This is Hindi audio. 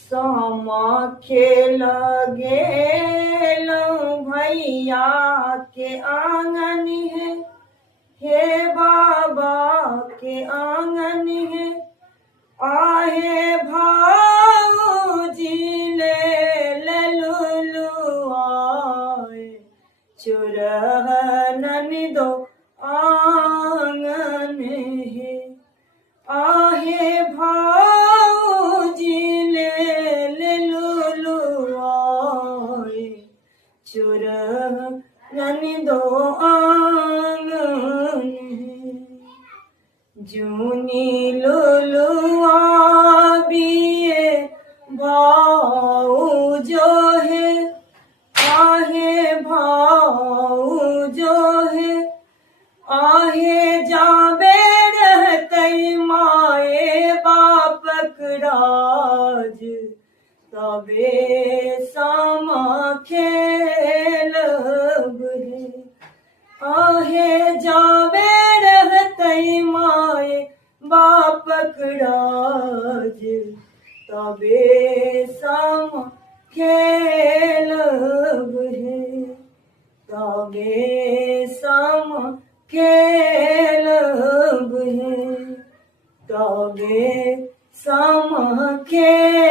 सामा खेल गेल भैया के आंगन है, हे बाबा के आंगन है। आहे भाऊजी ले ललुआए, चुरहनन दो आंगन है। आहे भाऊजी ले ललुआए, चुरहनन दो आंगन है। जूनी लुलुआ बिये भाऊ जो है, आहे भाऊ जो है। आहे जाबे रहतई माए बापक राज, तबे सामा खेलब है। आहे जाबे रहतई माए बापक राज, तबे सामा खेलब है। तबे सामा खेलब है, तबे सामा खेलब